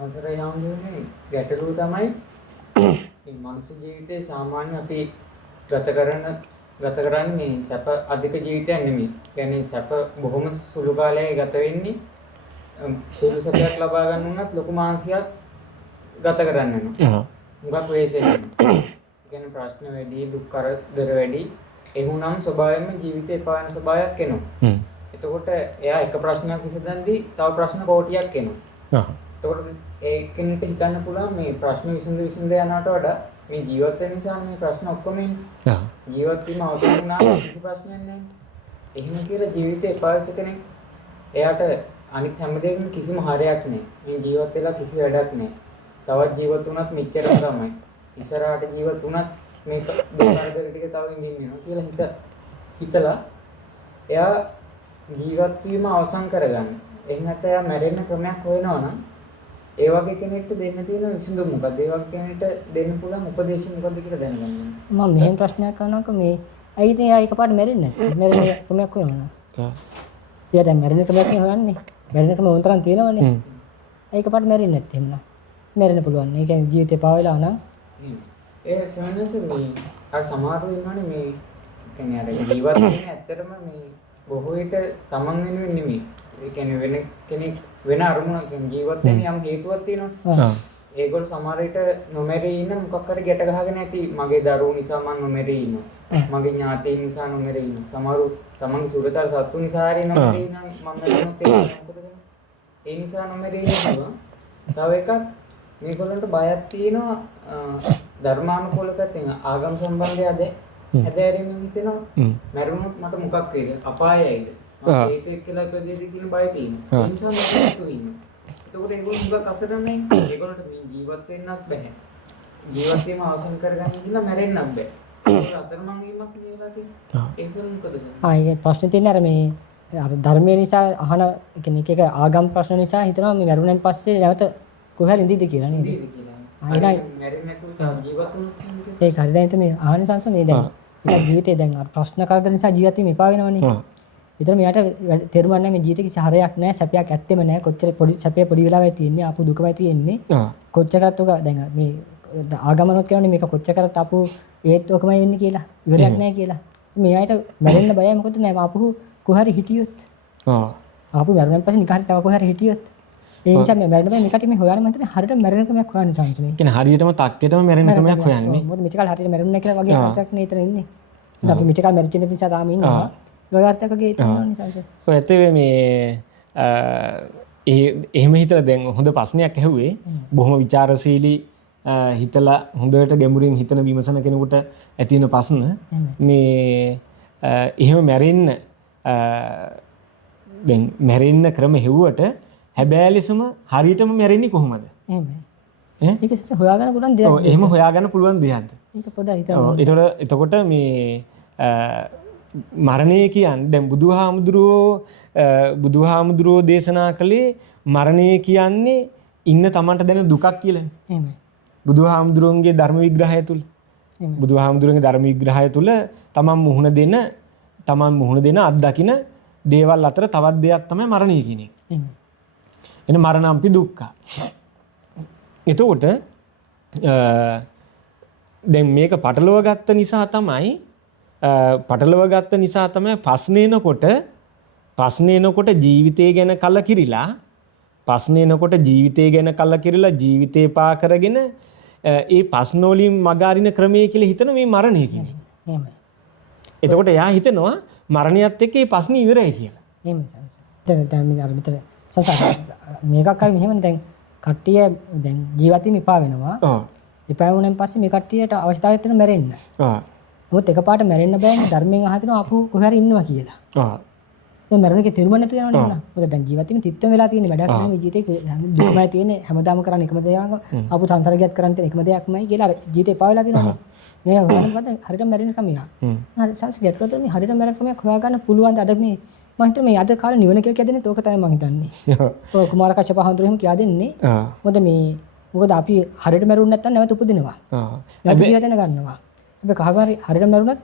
අවසරයි හාමුදුරනේ ගැටලුව තමයි මේ මනුස්ස ජීවිතේ සාමාන්‍ය අපි ගත කරන්නේ සැප අධික ජීවිතයක් නෙමෙයි. කියන්නේ සැප බොහොම සුළු කාලයයි ගත වෙන්නේ. සුළු සැපයක් ලබා ගන්න උනත් ලොකු මානසිකයක් ගත කරන්න වෙනවා. මුගක් වෙහෙසෙන්න. කියන්නේ ප්‍රශ්න වැඩි, දුක් කරදර වැඩි. එහුනම් ස්වභාවයෙන්ම ජීවිතේ පායන ස්වභාවයක් එනවා. එතකොට එයා එක ප්‍රශ්නයක් විසඳන්දී තව ප්‍රශ්න කෝටියක් එනවා. එතකොට ඒ කෙනෙක්ට හිතන්න පුළුවන් මේ ප්‍රශ්න විසඳ යනවට වඩා මේ ජීවත් වෙන නිසා මේ ප්‍රශ්න ඔක්කොම එන්නේ. ජීවත් වීම අවසන් වුණාම කිසි ප්‍රශ්නයක් නැහැ. එහෙම කියලා ජීවිතේ එපාවෙච්ච කෙනෙක් එයාට අනිත් හැම දෙයකින් කිසිම හරයක් නැහැ. මේ ජීවත් වෙලා කිසි වැඩක් නැහැ. තවත් ජීවත් වුණත් මෙච්චරම තමයි. ඉස්සරහට ජීවත් වුණත් මේ දුක් කරදර ටික තව ඉඳින්න වෙනවා කියලා හිතලා එයා ජීවත් වීම අවසන් කරගන්න. එහෙම නැත්නම් එයා මැරෙන්න ක්‍රමයක් හොයනවා නම් ඒ වගේ කෙනෙක්ට දෙන්න තියෙන විසඳුම මොකක්ද? ඒ වගේ කෙනෙක්ට දෙන්න පුළුවන් උපදේශය මොකක්ද කියලා දැනගන්න. මම මෙහෙම ප්‍රශ්නයක් අහනකො මේ ඇයි ඉතින් එයා එකපාරට මැරෙන්නේ නැත්තේ? මැරෙන්න ක්‍රමයක් හොයනවා. එයා දැන් මැරෙන්න ක්‍රමයක් හොයන්නේ. මැරෙන්න ක්‍රම වුණ තරම් තියෙනවනේ. ඇයි එකපාරට මැරෙන්නේ නැත්තේ එහෙනම්? මැරෙන්න පුළුවන්. ඒ කියන්නේ ජීවිතේ පාවෙලා නම් ඒ සමනස මේ අර සමහරව ඉන්නවනේ මේ කියන්නේ අර ජීවත් වෙන්නේ ඇත්තටම මේ බොහෝ විට තමන් වෙනුවෙන් නෙමෙයි. ඒ කියන්නේ වෙන කෙනෙක් වෙන අරමුණක් ජීවත් වෙන්න යම් හේතුවක් තියෙනවා. ඒගොල්ලෝ සමහර විට නොමැරී ඉන්න මොකක් හරි ගැට ගහගෙන ඇති. මගේ දරුවෝ නිසා මම නොමැරී ඉන්නවා. මගේ ඥාතීන් නිසා නොමැරී ඉන්නවා. සමහරු තමන්ගේ සුරතල් සත්තු නිසා හරි නොමැරී ඉන්නවා. මම මෙතනත් ඒ නිසා නොමැරී ඉන්නවා. තව එකක් මේගොල්ලන්ට බයක් තියෙනවා ධර්මානුකූල පැත්තෙන් ආගම් සම්බන්ධයද හැදෑරීමෙන් හිතෙනවා මැරුණොත් මට මොකක් වේද අපායයිද ඒක එක්කලා ප්‍රදේශ කියන බය තියෙනවා ඒ නිසා මම හිතුව ඉන්නවා එතකොට ඒගොල්ලෝ මුගක් අසරණයි ඒගොල්ලන්ට මේ ජීවත් වෙන්නත් බෑ ජීවත් වීම අවසන් කරගන්න කියලා මැරෙන්නත් බෑ ඒක අතරමං වීමක් නෙවෙලා තියෙනවා ඒක මොකද ඒක ප්‍රශ්නේ තියෙන්නේ අර මේ අර ධර්මයේ නිසා අහන කියන්නේ එක ආගම් ප්‍රශ්න නිසා හිතනවා මේ මැරුණෙන් පස්සේ නැවත කොහේ හරි ඉඳීද කියලා නේද? ආයෙත් මැරෙන්නේ නැතුව තව ජීවත් වුණොත් ඒක හරි දැන් ඉතින් මේ අහන සංස මේ දැන් ඒක ජීවිතේ දැන් අර ප්‍රශ්න කරදර නිසා ජීවත් වීම එපා වෙනවනේ. ඒතර මෙයාට තේරුම් ගන්න මේ ජීවිතේ කිසි හරයක් නැහැ සැපයක් ඇත්තෙම නැහැ කොච්චර පොඩි සැපේ පොඩි වෙලාවයි තියෙන්නේ ආපු දුකමයි තියෙන්නේ. කොච්චර කරත් ඔක දැන් මේ ආගමනොත් කියනනේ මේක කොච්චර කරත් ආපු ඒත් ඔකමයි වෙන්නේ කියලා. ඉවරයක් නැහැ කියලා. මෙයාට මැරෙන්න බයයි මොකද නැහැ ආපු කොහේ හරි හිටියොත්. ආපු මැරුණන් පස්සේ නිකන් තව කොහේ හරි හිටියොත් ඒ නිසා මේ මැරෙන්න බෑ මේකට මේ හොයන්න මම හිතන්නේ හරියට මැරෙන ක්‍රමයක් හොයන්න chance මේ. කියන්නේ හරියටම තක්කේටම මැරෙන ක්‍රමයක් හොයන්නේ. මොකද මෙච්චර කාල හරියට මැරුණා කියලා වගේ අර්ථයක් නේ එතන ඉන්නේ. ඉතින් අපි මෙච්චර කාල මැරිච්ච නැති නිසා තාම ඉන්නවා. වගේ අර්ථයක් වගේ තියෙනවා chance. ඔය ඇත්තේ මේ එහෙම හිතලා දැන් හොඳ ප්‍රශ්නයක් ඇහුවේ. බොහොම ਵਿਚාරශීලී හිතලා හොඳට ගැඹුරින් හිතන විමසන කෙනෙකුට ඇති වෙන ප්‍රශ්න. මේ එහෙම මැරෙන්න දැන් මැරෙන්න ක්‍රම හෙව්වට හැබැයි ලෙසම හරියටම මැරෙන්නේ කොහොමද? එහෙමයි. ඒක සත්‍ය හොයාගන්න පුළුවන් දෙයක්. ඔව් එහෙම හොයාගන්න පුළුවන් දෙයක්ද? ඒක පොඩ්ඩක් හිතන්න. එතකොට මේ මරණය කියන්නේ දැන් බුදුහාමුදුරුවෝ දේශනා කළේ මරණය කියන්නේ ඉන්න තමන්ට දැනෙන දුකක් කියලානේ. එහෙමයි. බුදුහාමුදුරුවන්ගේ ධර්ම විග්‍රහය තුල. බුදුහාමුදුරුවන්ගේ ධර්ම විග්‍රහය තුල තමන් මුහුණ දෙන අත්දකින්න දේවල් අතර තවත් දෙයක් තමයි මරණය කියන එක. එහෙමයි. එන මරණම්පි දුක්ඛ. එතකොට දැන් මේක පටලව ගත්ත නිසා තමයි පස්නේනකොට ජීවිතය ගැන කලකිරිලා ජීවිතේ පා කරගෙන ඒ පස්න වලින් මගහරින ක්‍රමයේ කියලා හිතන මේ මරණය කියන්නේ. එහෙමයි. එතකොට එයා හිතනවා මරණයත් එක්ක මේ පස්න ඉවරයි කියලා. එහෙමයි. දැන් මේ අර මෙතන සංසාර මේකක් හරි මෙහෙමනේ දැන් කට්ටිය දැන් ජීවත් වීම එපා වෙනවා. එපා වුණාන් පස්සේ මේ කට්ටියට අවශ්‍යතාවයක් තියෙන මැරෙන්න. මොකද එකපාරට මැරෙන්න බෑනේ ධර්මයෙන් අහදිනවා ආපහු කොහේ හරි ඉන්නවා කියලා. දැන් මැරෙන්නකේ තීරණ නැතු වෙනවනේ නේද? මොකද දැන් ජීවත් වීම තිත්ත වෙලා තියෙන වැඩක් නෙමෙයි මේ ජීවිතේ දුකමයි තියෙන්නේ හැමදාම කරන්නේ එකම දේවල්. ආපහු සංසාරගියත් කරන්නේ තියෙන එකම දෙයක්මයි කියලා අර ජීවිතේ එපා වෙලා තියෙනවනේ. මේ හොයනකොට හරියට මැරෙන්න ක්‍රමයක්. හරි සංසාරගියත් කරද්දී මේ හරියට මැරෙන්න ක්‍රමයක් හොයාගන්න පුළුවන් ද අද මේ මම හිතුවා මේ අද කාලේ නිවන කියලා කියදෙන්නේ ඒක තමයි මම හිතන්නේ. ඔය කුමාර කශ්‍යප හඳුරු එහෙම කියා දෙන්නේ. මොකද අපි හරියට මැරුණ නැත්නම් නැවත උපදිනවා. නැවත ජීවිත වෙන ගන්නවා. හැබැයි කවදාවත් හරියට මැරුණත්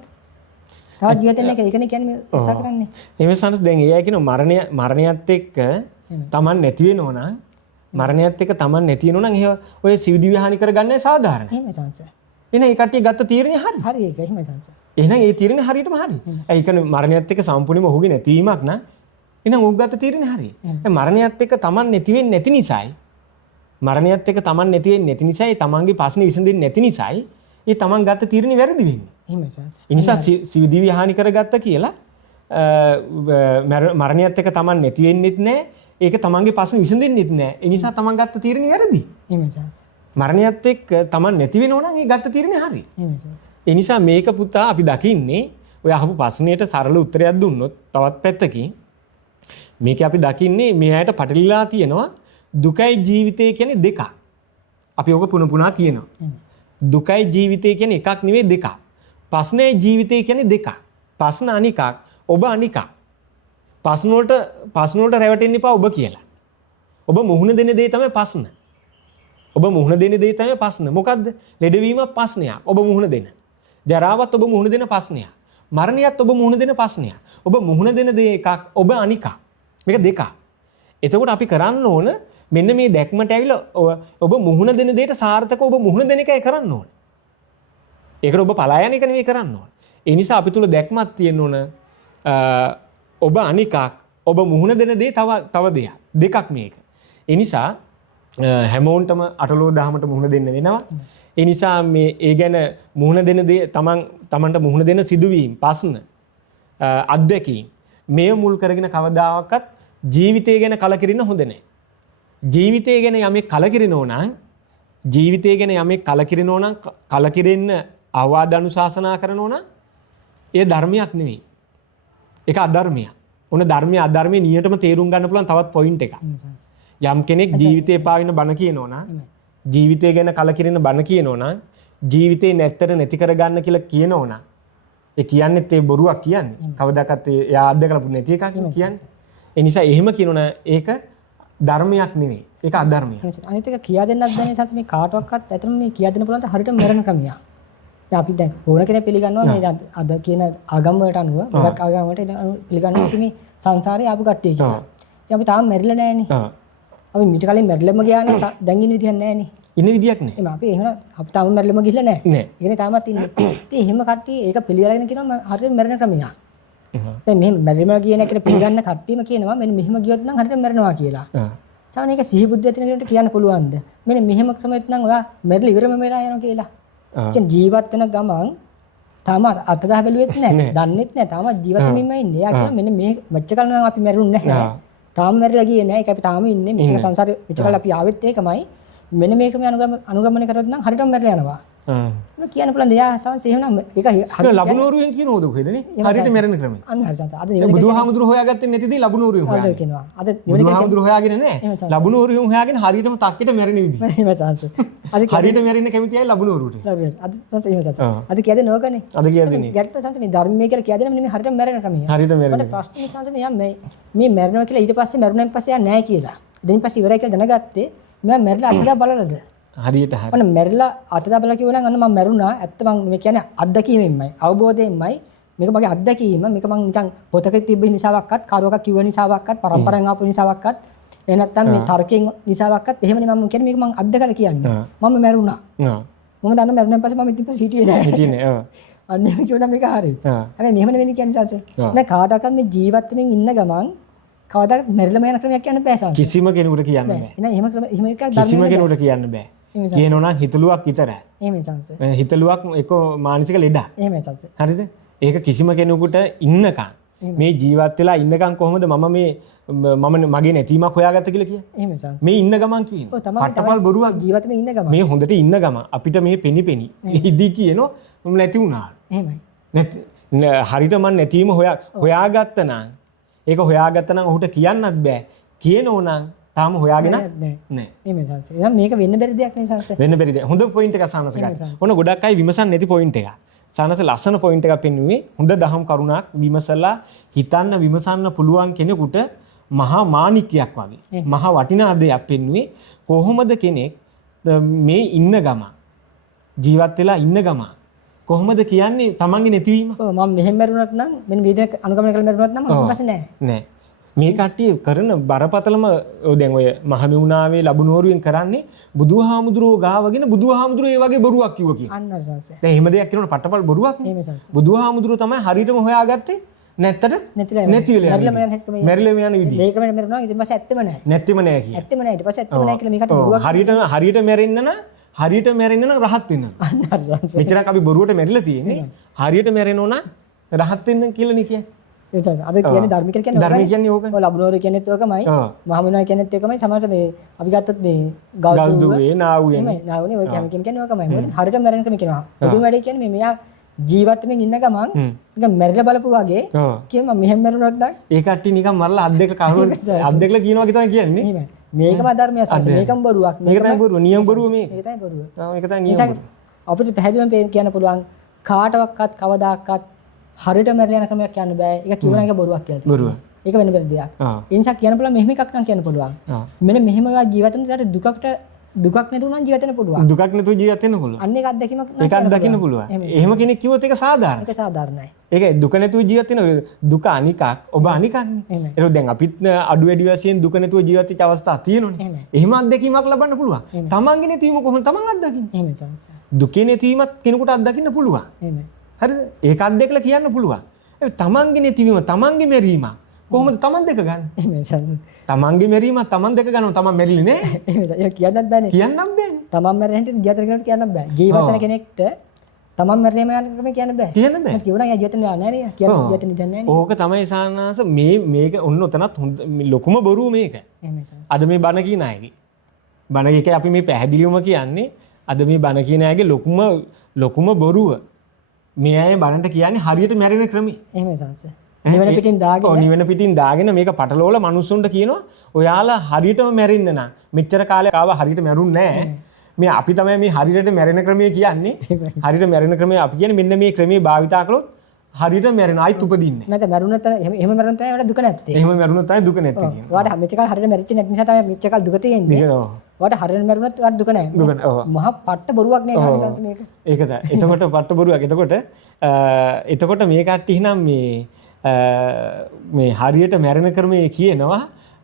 තවත් ජීවිත වෙන එක ඒකනේ කියන්නේ මේ උත්සාහ කරන්නේ. එහෙම සංස් දැන් එයා කියන මරණයත් එක්ක Taman නැති වෙනව නම් මරණයත් එක්ක Taman නැති වෙනවා නම් ඒ ඔය සිවිදිවි හානි කරගන්නේ සාධාරණයි. එහෙම සංස. එහෙනම් ඒ කට්ටිය ගත්ත තීරණය හරි. හරි ඒක එහෙම සංස. එහෙනම් ඒ තීරණය හරියටම හරි. ඒ කියන්නේ මරණයත් එක්ක සම්පූර්ණයෙන්ම ඔහුගේ නැතිවීමක් නා. එහෙනම් ඔහු ගත්ත තීරණය හරි. ඒ මරණයත් එක්ක Taman නැති වෙන්නේ නැති නිසායි. මරණයත් එක්ක Taman නැති වෙන්නේ නැති නිසායි Tamanගේ ප්‍රශ්නේ විසඳෙන්නේ නැති නිසායි ඒ Taman ගත්ත තීරණේ වැරදි වෙන්නේ. එහෙම සංස. ඒ නිසා සිවිදිවි හානි කරගත්ත කියලා මරණයත් එක්ක Taman නැති වෙන්නෙත් නැහැ. ඒක Tamanගේ ප්‍රශ්නේ විසඳෙන්නෙත් නැහැ. ඒ නිසා Taman ගත්ත තීරණේ වැරදි. එහෙම සංස. මරණයත් එක්ක Taman නැති වෙනෝ නම් ඒ ගත්ත තීරණේ හරි. එහෙම සංස. ඒ නිසා මේක පුතා අපි දකින්නේ ඔය අහපු ප්‍රශ්නයට සරල උත්තරයක් දුන්නොත් තවත් පැත්තකින් මේක අපි දකින්නේ මේ ඇයට පටලිලා තියෙනවා දුකයි ජීවිතය කියන්නේ දෙකක්. අපි ඕක පුන පුනා කියනවා. දුකයි ජීවිතය කියන්නේ එකක් නෙවෙයි දෙකක්. ප්‍රශ්නයි ජීවිතය කියන්නේ දෙකක්. ප්‍රශ්න අනිකක්, ඔබ අනිකක්. ප්‍රශ්න වලට රැවටෙන්න එපා ඔබ කියලා. ඔබ මුහුණ දෙන දේ තමයි ප්‍රශ්න. ඔබ මුහුණ දෙන දේ තමයි ප්‍රශ්න. මොකද්ද? ලෙඩවීම ප්‍රශ්නයක්. ඔබ මුහුණ දෙන. ජරාවත් ඔබ මුහුණ දෙන ප්‍රශ්නයක්. මරණයත් ඔබ මුහුණ දෙන ප්‍රශ්නයක්. ඔබ මුහුණ දෙන දේ එකක්, ඔබ අනිකක්. මේක දෙකක්. එතකොට අපි කරන්න ඕන මෙන්න මේ දැක්මට ඇවිල්ලා ඔබ මුහුණ දෙන දෙයට සාර්ථක ඔබ මුහුණ දෙන එකයි කරන්න ඕන. ඒකට ඔබ පලා යන එක නෙවෙයි කරන්න ඕන. ඒ නිසා අපි තුල දැක්මක් තියෙන්න ඕන. ඔබ අනිකක්, ඔබ මුහුණ දෙන දේ තව දෙයක්. දෙකක් මේක. ඒ නිසා හැමෝන්ටම අටලෝ දහමට මුහුණ දෙන්න වෙනවා. ඒ නිසා මේ ඒ ගැන මුහුණ දෙන දේ තමන්ට මුහුණ දෙන සිදුවීම්, ප්‍රශ්න, අත්දැකීම් මේ මුල් කරගෙන කවදාකවත් ජීවිතය ගැන කලකිරෙන්න හොඳ නැහැ. ජීවිතය ගැන යමෙක් කලකිරෙනෝ නම් කලකිරෙන්න අවවාද අනුශාසනා කරනෝ නම් ඒ ධර්මයක් නෙවෙයි. ඒක අධර්මයක්. ඔන්න ධර්මයේ අධර්මයේ නියටම තේරුම් ගන්න පුළුවන් තවත් පොයින්ට් එකක්. යම් කෙනෙක් ජීවිතේ පාවින බණ කියනෝ නම් ජීවිතය ගැන කලකිරෙන බණ කියනෝ නම් ජීවිතේ නැත්තට නැති කරගන්න කියලා කියනෝ නම් ඒ කියන්නේත් ඒ බොරුවක් කියන්නේ. කවදාකවත් එයා අත්දකලා පුනේ නැති එකක් කියන්නේ. ඒ නිසා එහෙම කියනොන ඒක ධර්මයක් නෙවෙයි. ඒක අධර්මයක්. අනිත් එක කියා දෙන්නත් බැහැ සංස මේ කාටවත් ඇත්තම මේ කියා දෙන්න පුළුවන් හරියට මරණ ක්‍රමයක්. දැන් අපි දැන් ඕන කෙනෙක් පිළිගන්නවා මේ අද කියන ආගම් වලට අනුව ගොඩක් ආගම් වලට පිළිගන්නවා මේ සංසාරේ ආපු කට්ටිය කියලා. ඉතින් අපි තාම මැරිලා නැහැනේ. අපි මිට කලින් මැරිලම ගියානේ දැන් ඉන්න විදියක් නැහැනේ. ඉන්න විදියක් නැහැ. එහෙනම් අපි එහෙම අපි තාම මැරිලම ගිහිල්ලා නැහැ. ඒකනේ තාමත් ඉන්නේ. ඉතින් එහෙම කට්ටිය ඒක පිළිගලාගෙන කියනවා හරියට මැරෙන ක්‍රමයක්. දැන් මෙහෙම මැරිම කියන එකට පිළිගන්න කට්ටියම කියනවා මෙන්න මෙහෙම ගියොත් නම් හරියට මැරෙනවා කියලා. සමහර එක සිහි බුද්ධිය තියෙන කෙනෙකුට කියන්න පුළුවන්ද? මෙන්න මෙහෙම ක්‍රමයක් නම් ඔයා මැරිලා ඉවරම මෙරා යනවා කියලා. කියන්නේ ජීවත් වෙන ගමන් තාම අතදහ බැලුවෙත් නැහැ. දන්නෙත් නැහැ. තාම ජීවත් වෙමින්ම ඉන්නේ. එයා කියන මෙන්න මේ මෙච්චර කල් නම් අපි මැරුන්නේ නැහැ. තාම මැරිලා ගියේ නැහැ. ඒක අපි තාම ඉන්නේ. මෙච්චර සංසාරේ මෙච්චර කල් අපි ආවෙත් ඒකමයි. මෙන්න මේක මේ අනුගමනය කරොත් නම් හරියටම මැරිලා යනවා. මම කියන්න පුළුවන් දෙයක් සංස එහෙනම් ඒක හරියට ලබුනෝරුවෙන් කියනෝද කොහෙදනේ? හරියට මැරෙන ක්‍රමය. අන්න හරි සංස. අද බුදුහාමුදුරු හොයාගත්තේ නැතිදී ලබුනෝරුවෙන් හොයාගෙන. කියනවා. අද බුදුහාමුදුරු හොයාගෙන නැහැ. ලබුනෝරුවෙන් හොයාගෙන හරියටම තක්කෙට මැරෙන විදිහ. එහෙම සංස. හරියට මැරෙන්න කැමතියි ලබුනෝරුවට. අද සංස එහෙම සංස. අද කියද නෝකනේ. අද කියන්නේ. ගැට්ටෝ සංස මේ ධර්මයේ කියලා කියද මේ හරියට මැරෙන ක්‍රමය. හරියට මැරෙන. මට ප්‍රශ්නේ සංස මෙයා මේ මැරෙනවා කියලා ඊට පස්සේ මැරුණාන් පස්සේ යා නැහැ කියලා. ඉතින් පස්සේ ඉවරයි කියලා දැනගත්තේ මෙයා මැරිලා අතදා බලලද? හරියට හරි. ඔන්න මැරිලා අතදා බලලා කිව්වනම් අන්න මම මැරුණා. ඇත්ත මම මේ කියන්නේ අත්දැකීමෙන්මයි අවබෝධයෙන්මයි මේක මගේ අත්දැකීම. මේක මම නිකන් පොතක තිබ්බ නිසාවක්වත් කාරුවක කිව්ව නිසාවක්වත් පරම්පරාවෙන් ආපු නිසාවක්වත් එහෙ නැත්නම් මේ තර්කයෙන් නිසාවක්වත් එහෙමනේ මම කියන්නේ මේක මම අත්දැකලා කියන්නේ. මම මැරුණා. මම දන්න මැරුණාන් පස්සේ මම ඉතින් පස්සේ හිටියේ නෑ. හිටියේ නෑ. අන්න එහෙම කියවනම් මේක හරි. හැබැයි මෙහෙම නෙවෙයි කියන්නේ සංසේ. නෑ කාටවත් මේ ජීවත් වෙමින් ඉන්න ගමන් කවදාවත් මැරිලම යන ක්‍රමයක් කියන්න බෑ සංසේ. කිසිම කෙනෙකුට කියන්න බෑ. එහෙනම් එහෙම එකක් කිසිම කෙනෙකුට කියන්න බෑ. කියනවා නම් හිතලුවක් විතරයි. එහෙමයි සංසේ. හිතලුවක් එක මානසික ලෙඩක්. එහෙමයි සංසේ. හරිද? ඒක කිසිම කෙනෙකුට ඉන්නකම් මේ ජීවත් වෙලා ඉන්නකම් කොහොමද මම මගේ නැතිවීමක් හොයාගත්ත කියලා කියන්නේ? එහෙමයි සංසේ. මේ ඉන්න ගමන් කියන. පටපල් බොරුවක් ජීවත් වෙමින් ඉන්න ගමන්. මේ හොඳට ඉන්න ගමන් අපිට මේ පෙනි ඉදි කියනෝ මම නැති වුණා. එහෙමයි. හරියට මම නැතිවීම හොයාගත්ත නම් ඒක හොයාගත්ත නම් ඔහුට කියන්නත් බෑ. කියනෝ නම් තාම හොයාගෙන නැහැ. එහෙමයි සංසේ. එහෙනම් මේක වෙන්න බැරි දෙයක් නේ සංසේ. වෙන්න බැරි දෙයක්. හොඳ පොයින්ට් එකක් සානස ගන්න. ඔන්න ගොඩක් අය විමසන්නේ නැති පොයින්ට් එකක්. සානස ලස්සන පොයින්ට් එකක් පෙන්වුවේ. හොඳ දහම් කරුණක් විමසලා විමසන්න පුළුවන් කෙනෙකුට මහා මාණික්කයක් වගේ. මහා වටිනා දෙයක් පෙන්වුවේ. කොහොමද කෙනෙක් මේ ඉන්න ගම ජීවත් වෙලා ඉන්න ගම කොහොමද කියන්නේ තමන්ගේ නැතිවීම? ඔව් මම මෙහෙම මැරුණත් නම් මෙන්න වේදනාවක් අනුගමනය කරලා මැරුණත් නම් මම පස්සේ නෑ. නෑ. මේ කට්ටිය කරන බරපතලම දැන් ඔය මහමෙවුනාවේ ලබුනෝරුවෙන් කරන්නේ බුදුහාමුදුරුවෝ ගාවගෙන බුදුහාමුදුරුවෝ ඒ වගේ බොරුවක් කිව්වා කියන. අන්න අර සංසය. දැන් එහෙම දෙයක් කියනකොට පට්ටපල් බොරුවක් නේ. එහෙම සංසය. බුදුහාමුදුරුවෝ තමයි හරියටම හොයාගත්තේ නැත්තට නැතිවිලා යන. මැරිලම යන විදිහ. මේක මැරෙනවා ඊට පස්සේ ඇත්තම නැහැ. නැත්තිම නෑ කිය. ඇත්තම නැහැ ඊට පස්සේ ඇත්තම නැහැ කියලා මේකට බොරුවක්. හරියට මැරෙන්න නම් හරියට මැරෙන්න නම් රහත් වෙන්න. අන්න අර සංසය. මෙච්චරක් අපි බොරුවට මැරිලා තියෙන්නේ. හරියට මැරෙනෝ නම් රහත් වෙන්න කියලා නේ කියන්නේ. ඒ සංසය. අද කියන්නේ ධර්මික කියන්නේ ධර්ම කියන්නේ ඕකනේ. ඔය ලබුනෝරු කියන්නේත් ඕකමයි. මහමුණා කියන්නේත් ඒකමයි. සමහරට මේ අපි ගත්තොත් මේ ගල්දුවේ නාවුවේ එහෙමයි නාවුනේ ඔය කියන්නේ ඕකමයි. මොකද හරියට මැරෙන ක්‍රම කියනවා. බුදුන් වැඩේ කියන්නේ මේ මෙයා ජීවත් වෙමින් ඉන්න ගමන් නිකන් මැරිලා බලපු වගේ කියනවා මෙහෙම මැරුණාට දාන්න. ඒ කට්ටිය නිකන් මරලා අත් දෙක කරුවන් අත් දෙකලා කියනවා වගේ තමයි කියන්නේ. එහෙමයි. මේකම ධර්මය සංසය. මේකම බොරුවක්. මේක තමයි බොරුව. නියම බොරුව මේක. මේක තමයි බොරුව. ඒක තමයි නියම බොරුව. අපිට පැහැදිලිවම කියන්න පුළුවන් කාටවත් කවදාකවත් හරියට මැරලා යන ක්‍රමයක් කියන්න බෑ. ඒක කිව්වනම් ඒක බොරුවක් කියලා. බොරුව. ඒක වෙන බැරි දෙයක්. ඒ නිසා කියන්න පුළුවන් මෙහෙම එකක් නම් කියන්න පුළුවන්. මෙන්න මෙහෙම ජීවිත වෙනකොට දුකක් නැතුව නම් ජීවිත වෙන්න පුළුවන්. දුකක් නැතුව ජීවත් වෙන්න පුළුවන්. අන්න ඒක අත්දැකීමක් නම් ඒක අත්දකින්න පුළුවන්. එහෙම කෙනෙක් කිව්වොත් ඒක සාධාරණයි. ඒක සාධාරණයි. ඒක දුක නැතුව ජීවත් වෙන දුක අනිකක් ඔබ අනිකක්නේ. ඒක දැන් අපිත් අඩු වැඩි වශයෙන් දුක නැතුව ජීවත් වෙච්ච අවස්ථා තියෙනවනේ. එහෙම අත්දැකීමක් ලබන්න පුළුවන්. තමන්ගේ නැතිවීම කොහොමද තමන් අත්දකින්නේ? එහෙම සංසය. දුකේ නැතිවීමත් කෙනෙකුට අත්දකින්න පුළුවන්. එහෙමයි. හරිද? ඒක අත්දැකලා කියන්න පුළුවන්. තමන්ගේ නැතිවීම තමන්ගේ මෙරීම කොහොමද තමන් දෙක ගන්න? එහෙමයි සංසය. තමන්ගේ මෙරීම තමන් දෙක ගන්නවා තමන් මැරිලි නේ? එහෙමයි. ඒක කියන්නත් බෑනේ. කියන්නම් බෑනේ. තමන් මැරෙන හැටි ජීවිත කරනට කියන්න බෑ. ජීවත් වෙන කෙනෙක්ට තමන් මැරෙම යන ක්‍රම කියන්න බෑ. කියන්න බෑ. ඒක කිව්වනම් එයා ජීවිත නෑ නේද? කියන්නේ ජීවිත නිදන්නේ නෑ නේ. ඕක තමයි සානාස මේක ඔන්න ඔතනත් ලොකුම බොරුව මේක. එහෙමයි සංසය. අද මේ බණ කියන අයගේ. බණ එක අපි මේ පැහැදිලිවම කියන්නේ අද මේ බණ කියන අයගේ ලොකුම බොරුව. මේ අය බණට කියන්නේ හරියට මැරෙන ක්‍රමය. එහෙමයි සංසය. නිවන පිටින් දාගෙන නිවන පිටින් දාගෙන මේක පටලවල මිනිස්සුන්ට කියනවා ඔයාලා හරියටම මැරෙන්න නම් මෙච්චර කාලයක් ආව හරියට මැරුන්නේ නැහැ. මේ අපි තමයි මේ හරියට මැරෙන ක්‍රමය කියන්නේ. හරියට මැරෙන ක්‍රමය අපි කියන්නේ මෙන්න මේ ක්‍රමයේ භාවිතා කළොත් හරියට මැරෙන ආයිත් උපදින්නේ. නැත්නම් මැරුණත් එහෙම මැරුණත් තමයි වඩා දුක නැත්තේ. එහෙම මැරුණොත් තමයි දුක නැත්තේ කියන්නේ. ඔයාට මෙච්චර කාල හරියට මැරිච්ච නැති නිසා තමයි මෙච්චර කාල දුක තියෙන්නේ. ඔයාට හරියට මැරුණත් ඔයාට දුක නැහැ. දුක නැහැ. මහා පට්ට බොරුවක් නේ කානිසංශ මේක. ඒක තමයි. එතකොට පට්ට බොරුවක්. එතකොට මේ කට්ටිය නම් මේ හරියට මැරෙන ක්‍රමයේ කියනවා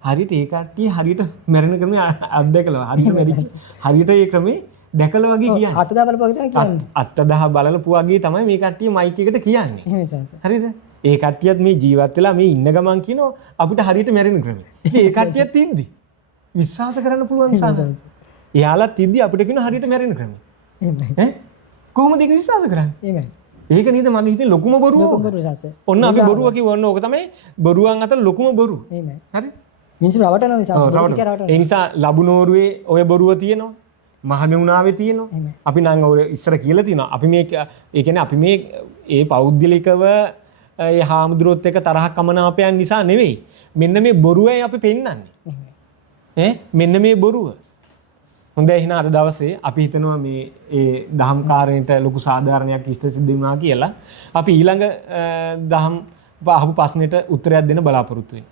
හරියට ඒ කට්ටිය හරියට මැරෙන ක්‍රමය අත්දැකලා හරියට මැරිච්ච හරියට ඒ ක්‍රමේ දැකලා වගේ කියන්නේ. අතදා බලපුවා තමයි කියන්නේ. අත්තදා බලපු වගේ තමයි මේ කට්ටිය මයික් එකට කියන්නේ. එහෙමයි සංසය. හරිද? ඒ කට්ටියත් මේ ජීවත් වෙලා මේ ඉන්න ගමන් කියනවා අපිට හරියට මැරෙන ක්‍රමය. ඒ කට්ටියත් ඉද්දි විශ්වාස කරන්න පුළුවන් සංසය. එයාලත් ඉද්දි අපිට කියන හරියට මැරෙන ක්‍රමය. එහෙමයි. කොහොමද ඒක විශ්වාස කරන්නේ? එහෙමයි. ඒක නේද මගේ හිතේ ලොකුම බොරුව. බොරු සංසය. ඔන්න අපි බොරුව කිව්වොත් ඕක තමයි බොරුවන් අතර ලොකුම බොරුව. එහෙමයි. හරි? මිනිස්සු රවටනවා නිසා ඒ නිසා ලබුනෝරුවේ ඔය බොරුව තියෙනවා. මහමෙවුනාවේ තියෙනවා. අපි නම් ඔය ඉස්සර කියලා තියෙනවා. අපි මේ ඒ කියන්නේ අපි මේ ඒ පෞද්ගලිකව ඒ හාමුදුරුවොත් එක තරහක් කමනාපයන් නිසා නෙවෙයි. මෙන්න මේ බොරුවයි අපි පෙන්නන්නේ. මෙන්න මේ බොරුව. හොඳයි එහෙනම් අද දවසේ අපි හිතනවා මේ ඒ දහම් කාරණේට ලොකු සාධාරණයක් ඉෂ්ට සිද්ධ වුණා කියලා. අපි ඊළඟ දහම් අහපු ප්‍රශ්නෙට උත්තරයක් දෙන්න බලාපොරොත්තු වෙනවා.